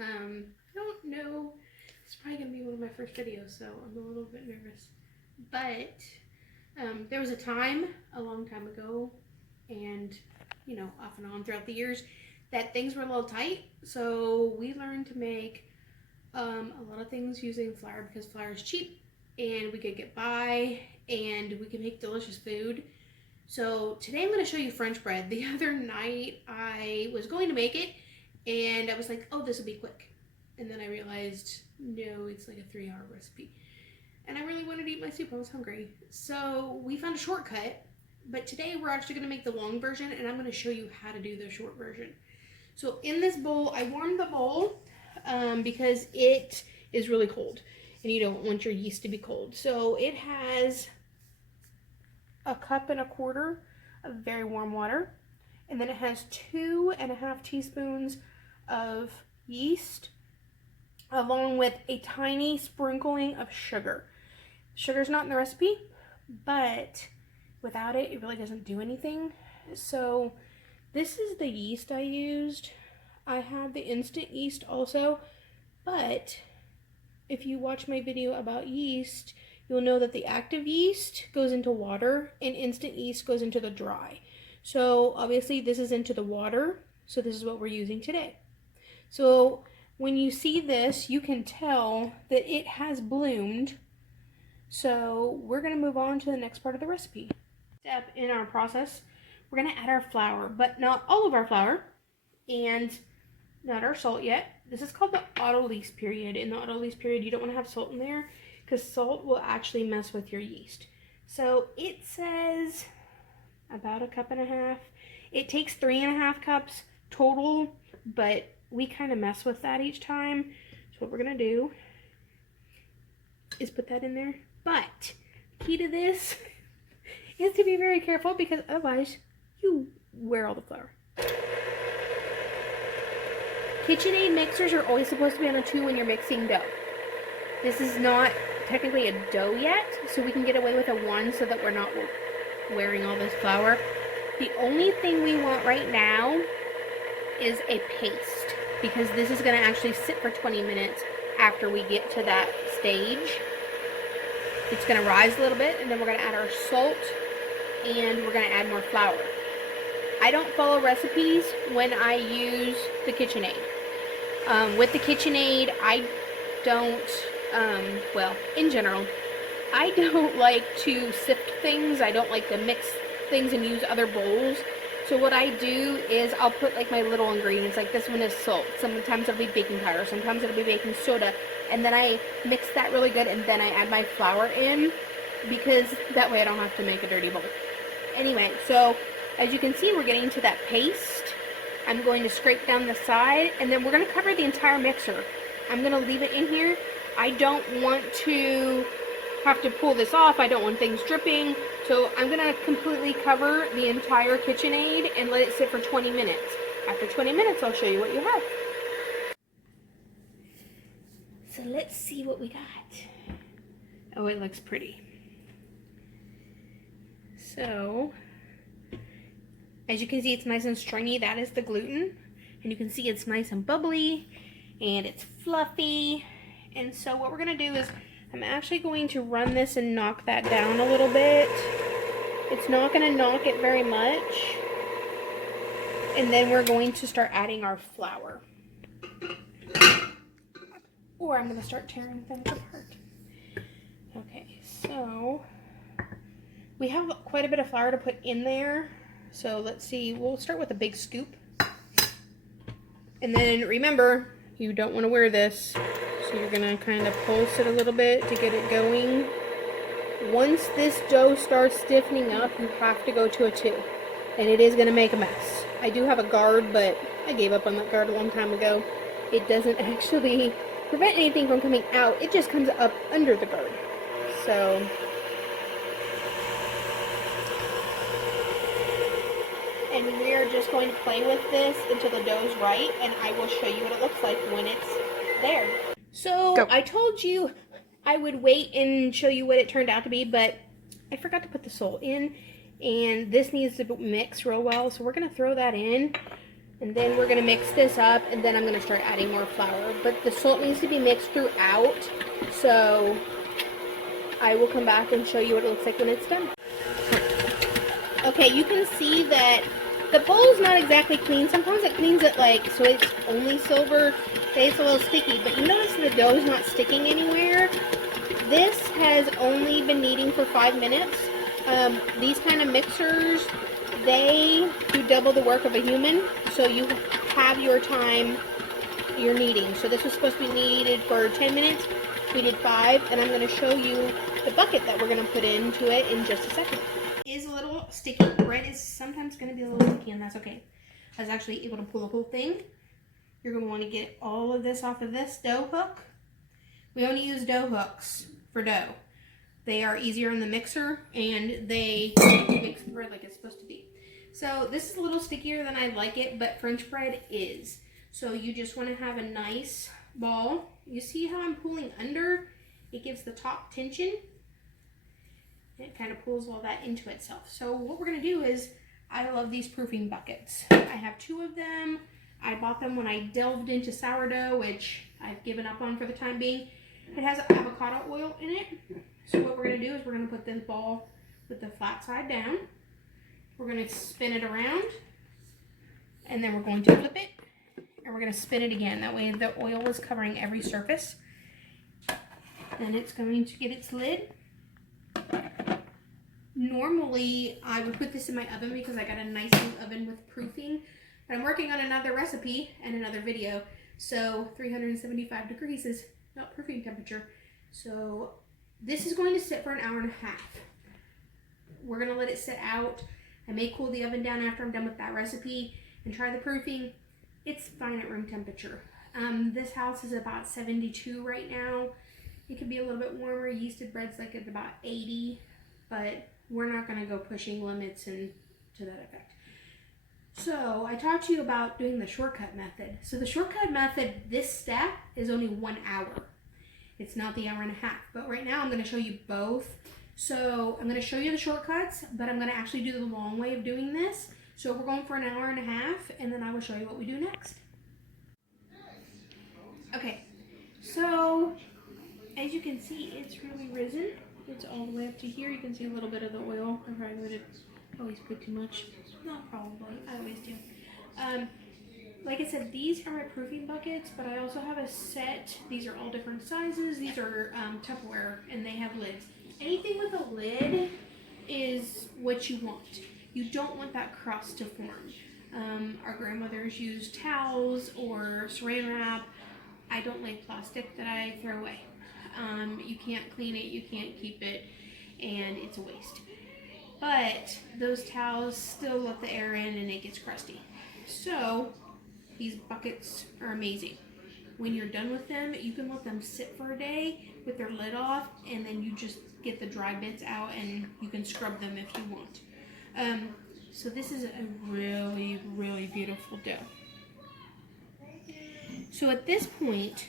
I don't know. It's probably gonna be one of my first videos, so I'm a little bit nervous. But there was a time, a long time ago, and you know, off and on throughout the years, that things were a little tight. So we learned to make a lot of things using flour because flour is cheap, and we could get by, and we can make delicious food. So today I'm going to show you French bread. The other night I was going to make it, and I was like, oh, this will be quick. And then I realized, no, it's like a 3-hour recipe. And I really wanted to eat my soup. I was hungry. So we found a shortcut. But today we're actually going to make the long version, and I'm going to show you how to do the short version. So in this bowl, I warmed the bowl because it is really cold. And you don't want your yeast to be cold. So it has 1.25 cups of very warm water. And then it has 2.5 teaspoons of yeast, along with a tiny sprinkling of sugar. Sugar's not in the recipe, but without it, it really doesn't do anything. So this is the yeast I used. I have the instant yeast also, but if you watch my video about yeast, you'll know that the active yeast goes into water and instant yeast goes into the dry. So obviously this is into the water, so this is what we're using today. So when you see this, you can tell that it has bloomed. So we're going to move on to the next part of the recipe. Step in our process, we're going to add our flour, but not all of our flour, and not our salt yet. This is called the autolyse period. In the autolyse period, you don't want to have salt in there because salt will actually mess with your yeast. So it says about 1.5 cups. It takes 3.5 cups total, but we kind of mess with that each time. So what we're going to do is put that in there. But key to this is to be very careful because otherwise you wear all the flour. KitchenAid mixers are always supposed to be on a 2 when you're mixing dough. This is not technically a dough yet, so we can get away with a 1 so that we're not wearing all this flour. The only thing we want right now is a paste, because this is going to actually sit for 20 minutes after we get to that stage. It's going to rise a little bit, and then we're going to add our salt, and we're going to add more flour. I don't follow recipes when I use the KitchenAid. With the KitchenAid, I don't, well, in general, I don't like to sift things. I don't like to mix things and use other bowls. So what I do is I'll put like my little ingredients, like this one is salt. Sometimes it'll be baking powder, sometimes it'll be baking soda. And then I mix that really good, and then I add my flour in, because that way I don't have to make a dirty bowl. Anyway, so as you can see, we're getting to that paste. I'm going to scrape down the side, and then we're going to cover the entire mixer. I'm going to leave it in here. I don't want to have to pull this off. I don't want things dripping. So I'm going to completely cover the entire KitchenAid and let it sit for 20 minutes. After 20 minutes, I'll show you what you have. So let's see what we got. Oh, it looks pretty. So as you can see, it's nice and stringy. That is the gluten. And you can see it's nice and bubbly and it's fluffy. And so what we're going to do is I'm actually going to run this and knock that down a little bit. It's not going to knock it very much. And then we're going to start adding our flour. Or I'm going to start tearing things apart. Okay, so we have quite a bit of flour to put in there. So let's see, we'll start with a big scoop. And then remember, you don't want to wear this. So you're going to kind of pulse it a little bit to get it going. Once this dough starts stiffening up, you have to go to a 2. And it is going to make a mess. I do have a guard, but I gave up on that guard a long time ago. It doesn't actually prevent anything from coming out. It just comes up under the guard. So and we're just going to play with this until the dough's right, and I will show you what it looks like when it's there. So go. I told you I would wait and show you what it turned out to be, but I forgot to put the salt in, and this needs to mix real well, so we're going to throw that in. And then we're gonna mix this up, and then I'm gonna start adding more flour. But the salt needs to be mixed throughout, so I will come back and show you what it looks like when it's done. Okay, you can see that the bowl's not exactly clean. Sometimes it cleans it like, so it's only silver, it's a little sticky, but you notice the dough's not sticking anywhere. This has only been kneading for 5 minutes. These kind of mixers, they do double the work of a human, so you have your time you're kneading. So this was supposed to be kneaded for 10 minutes. We did 5, and I'm going to show you the bucket that we're going to put into it in just a second. It is a little sticky. Bread is sometimes going to be a little sticky, and that's okay. I was actually able to pull the whole thing. You're going to want to get all of this off of this dough hook. We only use dough hooks for dough. They are easier in the mixer, and they mix the bread like it's supposed to be. So this is a little stickier than I like it, but French bread is. So you just want to have a nice ball. You see how I'm pulling under? It gives the top tension. It kind of pulls all that into itself. So what we're going to do is, I love these proofing buckets. I have 2 of them. I bought them when I delved into sourdough, which I've given up on for the time being. It has avocado oil in it. So what we're going to do is we're going to put this ball with the flat side down. We're going to spin it around, and then we're going to flip it, and we're going to spin it again. That way the oil is covering every surface. Then it's going to get its lid. Normally, I would put this in my oven because I got a nice new oven with proofing, but I'm working on another recipe and another video, so 375 degrees is not proofing temperature. So this is going to sit for an hour and a half. We're going to let it sit out. I may cool the oven down after I'm done with that recipe and try the proofing. It's fine at room temperature. This house is about 72 right now. It could be a little bit warmer. Yeasted bread's like at about 80, but we're not going to go pushing limits and to that effect. So I talked to you about doing the shortcut method. So the shortcut method, this step is only 1 hour. It's not the hour and a half, but right now I'm going to show you both. So I'm going to show you the shortcuts, but I'm going to actually do the long way of doing this. So we're going for an hour and a half, and then I will show you what we do next. Okay, so as you can see, it's really risen. It's all the way up to here. You can see a little bit of the oil. I probably would have always put too much. Not probably, I always do. Like I said, these are my proofing buckets, but I also have a set. These are all different sizes. These are Tupperware, and they have lids. Anything with a lid is what you want. You don't want that crust to form. Our grandmothers used towels or saran wrap. I don't like plastic that I throw away. You can't clean it, you can't keep it, and it's a waste. But those towels still let the air in and it gets crusty. So these buckets are amazing. When you're done with them, you can let them sit for a day with their lid off, and then you just get the dry bits out and you can scrub them if you want. So this is a really, really beautiful dough. So at this point,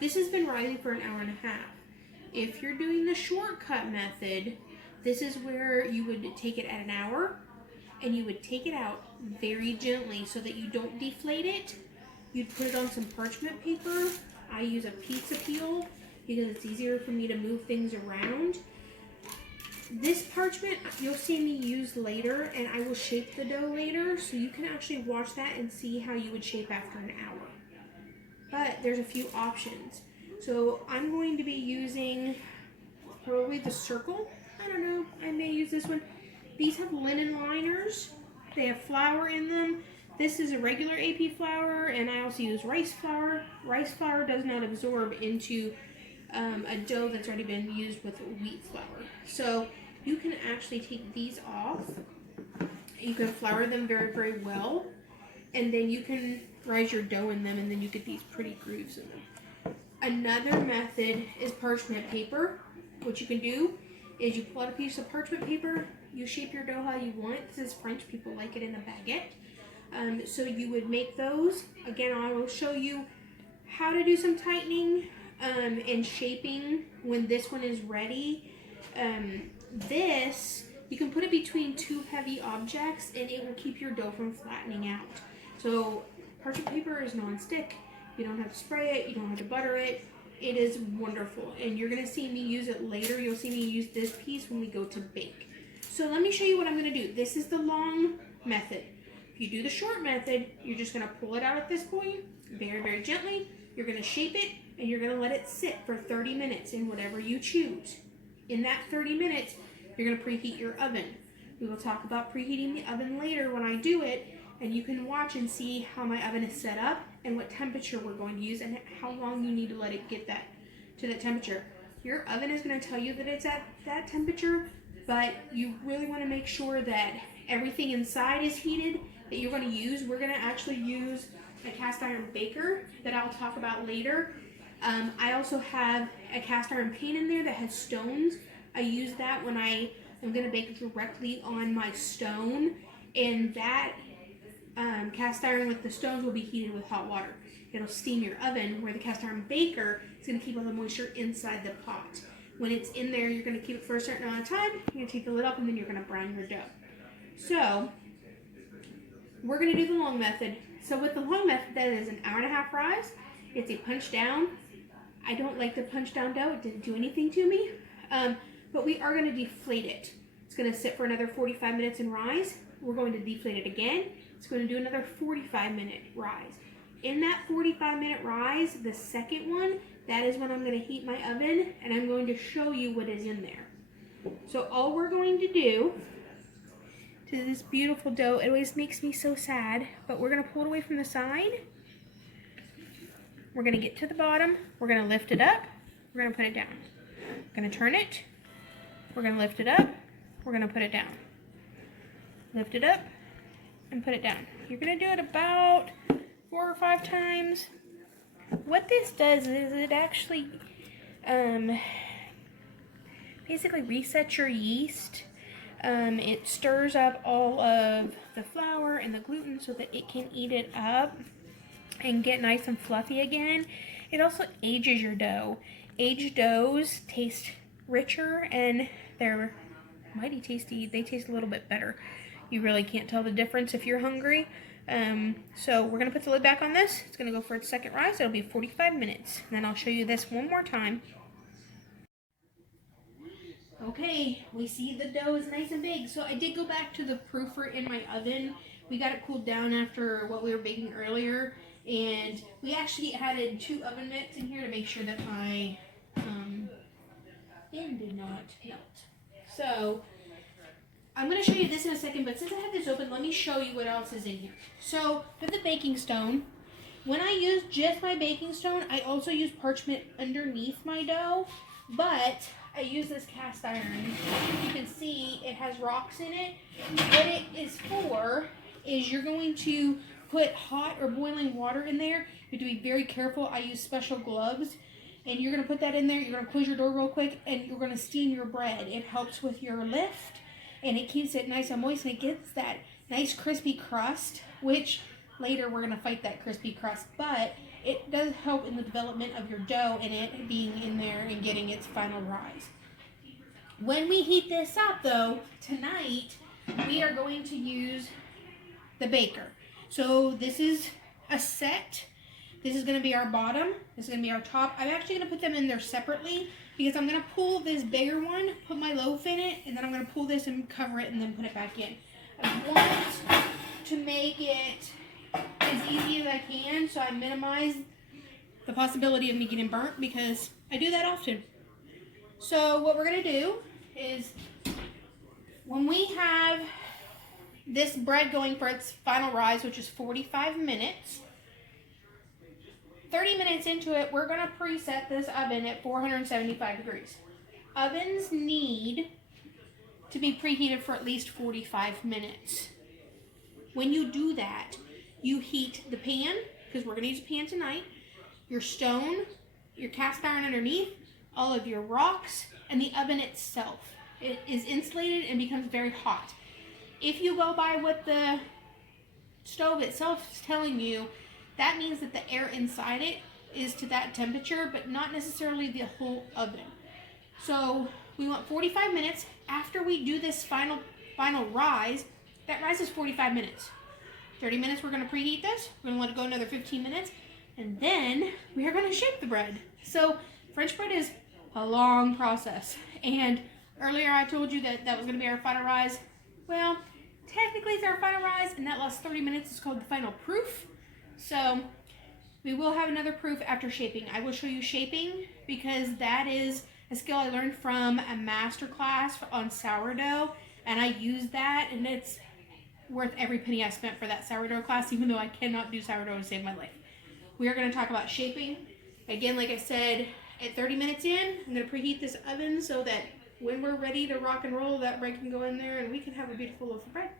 this has been rising for an hour and a half. If you're doing the shortcut method, this is where you would take it at an hour, and you would take it out very gently so that you don't deflate it. You'd put it on some parchment paper. I use a pizza peel because it's easier for me to move things around. This parchment you'll see me use later, and I will shape the dough later, so you can actually watch that and see how you would shape after an hour. But there's a few options. So I'm going to be using probably the circle. I don't know, I may use this one. These have linen liners. They have flour in them. This is a regular AP flour, and I also use rice flour. Rice flour does not absorb into a dough that's already been used with wheat flour. So you can actually take these off. You can flour them very, very well, and then you can rise your dough in them, and then you get these pretty grooves in them. Another method is parchment paper. What you can do is you pull out a piece of parchment paper, you shape your dough how you want. This is French, people like it in a baguette. So you would make those. Again, I will show you how to do some tightening and shaping when this one is ready. This, you can put it between two heavy objects and it will keep your dough from flattening out. So parchment paper is non-stick. You don't have to spray it, you don't have to butter it. It is wonderful, and you're gonna see me use it later. You'll see me use this piece when we go to bake. So let me show you what I'm gonna do. This is the long method. If you do the short method, you're just gonna pull it out at this point, very, very gently. You're gonna shape it, and you're gonna let it sit for 30 minutes in whatever you choose. In that 30 minutes, you're gonna preheat your oven. We will talk about preheating the oven later when I do it, and you can watch and see how my oven is set up and what temperature we're going to use and how long you need to let it get that to that temperature. Your oven is going to tell you that it's at that temperature, but you really want to make sure that everything inside is heated that you're going to use. We're going to actually use a cast iron baker that I'll talk about later. I also have a cast iron pan in there that has stones. I use that when I am going to bake directly on my stone, and that cast iron with the stones will be heated with hot water. It'll steam your oven, where the cast iron baker is going to keep all the moisture inside the pot. When it's in there, you're going to keep it for a certain amount of time. You're going to take the lid off, and then you're going to brown your dough. So we're going to do the long method. So with the long method, that is an 1.5 hour rise. It's a punch down. I don't like the punch down dough. It didn't do anything to me. But we are going to deflate it. It's going to sit for another 45 minutes and rise. We're going to deflate it again. It's going to do another 45-minute rise. In that 45-minute rise, the second one, that is when I'm going to heat my oven, and I'm going to show you what is in there. So all we're going to do to this beautiful dough, it always makes me so sad, but we're going to pull it away from the side. We're going to get to the bottom. We're going to lift it up. We're going to put it down. We're going to turn it. We're going to lift it up. We're going to put it down. Lift it up and put it down. You're going to do it about 4 or 5 times. What this does is it actually basically resets your yeast. It stirs up all of the flour and the gluten so that it can eat it up and get nice and fluffy again. It also ages your dough. Aged doughs taste richer, and they're mighty tasty. They taste a little bit better. You really can't tell the difference if you're hungry. So we're going to put the lid back on this. It's going to go for its second rise. It'll be 45 minutes. And then I'll show you this one more time. Okay, we see the dough is nice and big. So I did go back to the proofer in my oven. We got it cooled down after what we were baking earlier. And we actually added 2 oven mitts in here to make sure that my bin did not melt. So I'm going to show you this in a second, but since I have this open, let me show you what else is in here. So with the baking stone, when I use just my baking stone, I also use parchment underneath my dough, but I use this cast iron. You can see it has rocks in it. What it is for is you're going to put hot or boiling water in there. You have to be very careful. I use special gloves. And you're going to put that in there. You're going to close your door real quick, and you're going to steam your bread. It helps with your lift, and it keeps it nice and moist, and it gets that nice crispy crust, which later we're going to fight that crispy crust, but it does help in the development of your dough and it being in there and getting its final rise. When we heat this up, though, tonight, we are going to use the baker. So this is a set. This is going to be our bottom. This is going to be our top. I'm actually going to put them in there separately because I'm going to pull this bigger one, put my loaf in it, and then I'm going to pull this and cover it and then put it back in. I want to make it as easy as I can so I minimize the possibility of me getting burnt because I do that often. So what we're going to do is when we have this bread going for its final rise, which is 45 minutes, 30 minutes into it, we're going to preset this oven at 475 degrees. Ovens need to be preheated for at least 45 minutes. When you do that, you heat the pan, because we're going to use a pan tonight, your stone, your cast iron underneath, all of your rocks, and the oven itself. It is insulated and becomes very hot. If you go by what the stove itself is telling you, that means that the air inside it is to that temperature, but not necessarily the whole oven. So we want 45 minutes. After we do this final rise, that rise is 45 minutes. 30 minutes, we're going to preheat this. We're going to let it go another 15 minutes. And then we are going to shape the bread. So French bread is a long process. And earlier I told you that that was going to be our final rise. Well, technically it's our final rise, and that last 30 minutes is called the final proof. So we will have another proof after shaping. I will show you shaping because that is a skill I learned from a master class on sourdough. And I use that, and it's worth every penny I spent for that sourdough class, even though I cannot do sourdough to save my life. We are going to talk about shaping. Again, like I said, at 30 minutes in, I'm going to preheat this oven so that when we're ready to rock and roll, that bread can go in there and we can have a beautiful loaf of bread.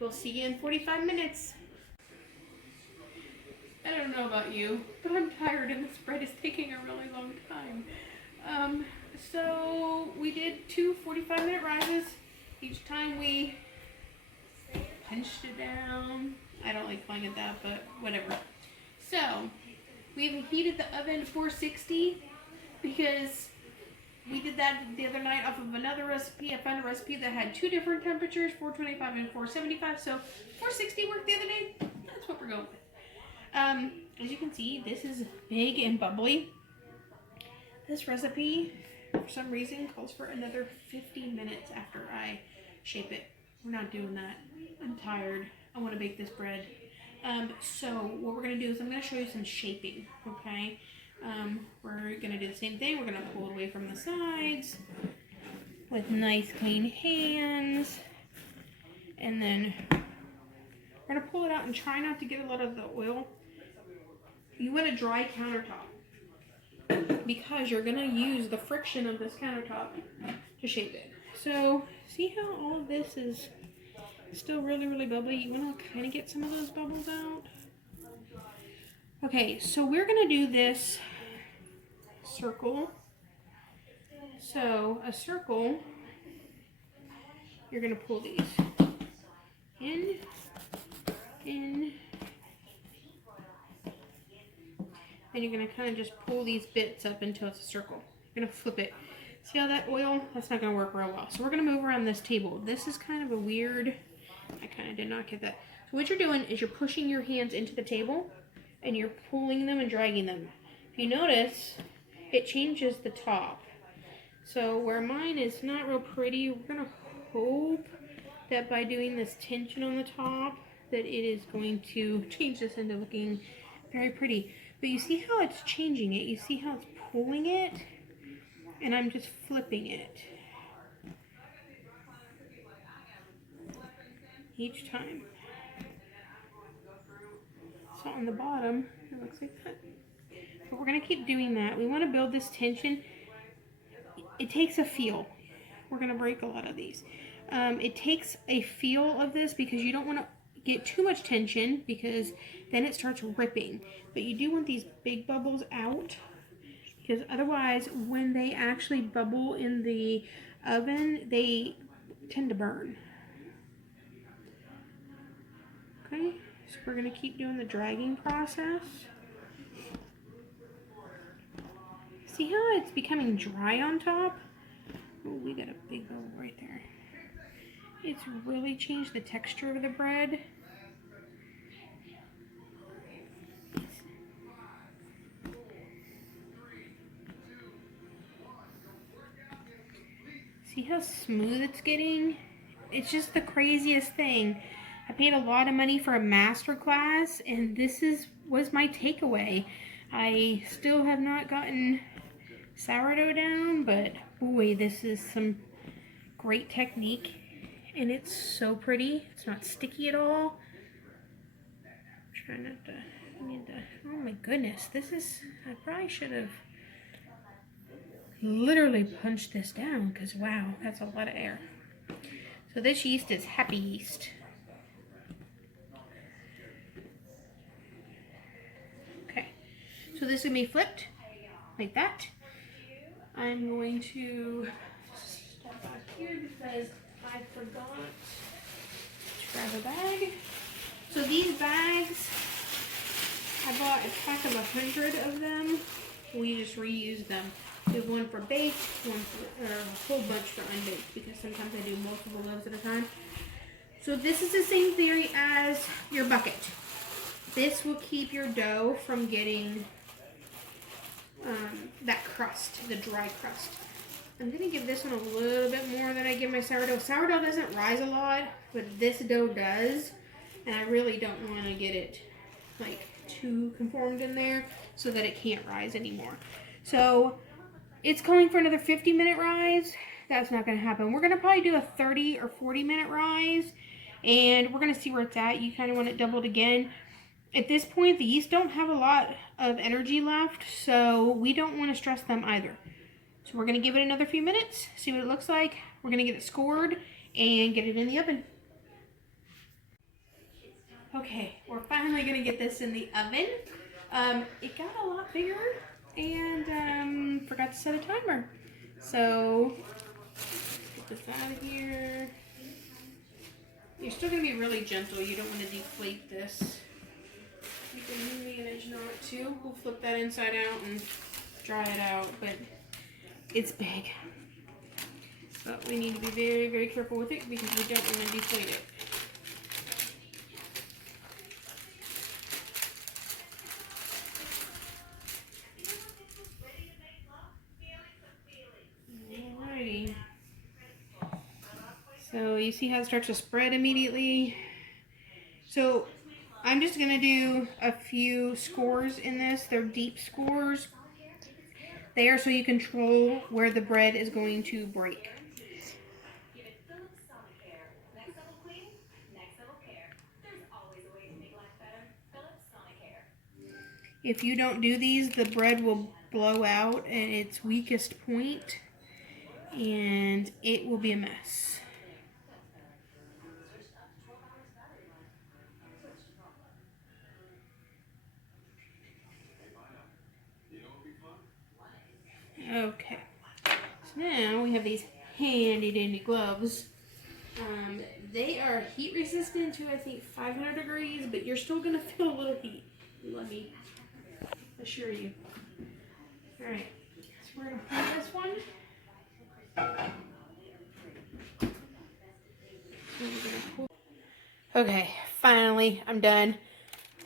We'll see you in 45 minutes. I don't know about you, but I'm tired and this bread is taking a really long time. So we did 2 45-minute rises. Each time we punched it down. I don't like calling it that, but whatever. So we've heated the oven to 460 because we did that the other night off of another recipe. I found a recipe that had 2 different temperatures, 425 and 475. So 460 worked the other day. That's what we're going with. As you can see, this is big and bubbly. This recipe, for some reason, calls for another 15 minutes after I shape it. We're not doing that. I'm tired. I want to bake this bread. So what we're going to do is I'm going to show you some shaping, okay? We're going to do the same thing. We're going to pull it away from the sides with nice clean hands. And then we're going to pull it out and try not to get a lot of the oil. You want a dry countertop because you're going to use the friction of this countertop to shape it. So see how all of this is still really, really bubbly? You want to kind of get some of those bubbles out. Okay, so we're going to do this circle. So a circle, you're going to pull these in. And you're going to kind of just pull these bits up until it's a circle. You're going to flip it. See how that oil? That's not going to work real well. So we're going to move around this table. This is kind of a weird, I kind of did not get that. So what you're doing is you're pushing your hands into the table and you're pulling them and dragging them. If you notice, it changes the top. So where mine is not real pretty, we're going to hope that by doing this tension on the top, that it is going to change this into looking very pretty. But you see how it's changing it? You see how it's pulling it? And I'm just flipping it each time. So on the bottom, it looks like that. But we're going to keep doing that. We want to build this tension. It takes a feel. We're going to break a lot of these. It takes a feel of this because you don't want to get too much tension because then it starts ripping. But you do want these big bubbles out because otherwise when they actually bubble in the oven, they tend to burn. Okay, so we're going to keep doing the dragging process. See how it's becoming dry on top? Oh, we got a big bubble right there. It's really changed the texture of the bread. See how smooth it's getting? It's just the craziest thing. I paid a lot of money for a master class, and this was my takeaway. I still have not gotten sourdough down, but boy, this is some great technique. And it's so pretty. It's not sticky at all. Try not to, oh my goodness, this is, I probably should have literally punched this down because wow, that's a lot of air. So this yeast is happy yeast. Okay, so this is going to be flipped like that. I'm going to step back here because I forgot to grab a bag. So these bags, I bought a pack of 100 of them. We just reuse them. We have one for baked, one for, or a whole bunch for unbaked because sometimes I do multiple loaves at a time. So this is the same theory as your bucket. This will keep your dough from getting that crust, the dry crust. I'm going to give this one a little bit more than I give my sourdough. Sourdough doesn't rise a lot, but this dough does. And I really don't want to get it like too conformed in there so that it can't rise anymore. So it's calling for another 50-minute rise. That's not going to happen. We're going to probably do a 30 or 40-minute rise, and we're going to see where it's at. You kind of want it doubled again. At this point, the yeast don't have a lot of energy left, so we don't want to stress them either. So we're going to give it another few minutes, see what it looks like. We're going to get it scored and get it in the oven. Okay, we're finally going to get this in the oven. It got a lot bigger and forgot to set a timer. So, get this out of here. You're still going to be really gentle. You don't want to deflate this. You can manage not to. We'll flip that inside out and dry it out, but it's big. But we need to be very, very careful with it because we don't want to deflate it. Alrighty. So you see how it starts to spread immediately? So I'm just going to do a few scores in this. They're deep scores. They are so you control where the bread is going to break. If you don't do these, the bread will blow out at its weakest point and it will be a mess. Okay, so now we have these handy dandy gloves. They are heat resistant to I think 500 degrees, but you're still gonna feel a little heat. Let me assure you. All right, so we're gonna pull this one. Okay, finally, I'm done.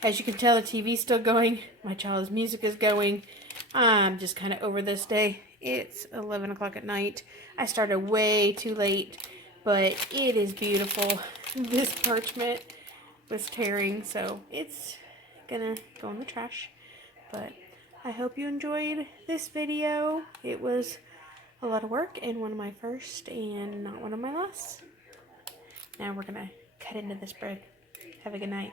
As you can tell, the TV's still going. My child's music is going. I'm just kind of over this day. It's 11 o'clock at night. I started way too late, but it is beautiful. This parchment was tearing, so it's gonna go in the trash. But I hope you enjoyed this video. It was a lot of work and one of my first and not one of my last. Now we're gonna cut into this bread. Have a good night.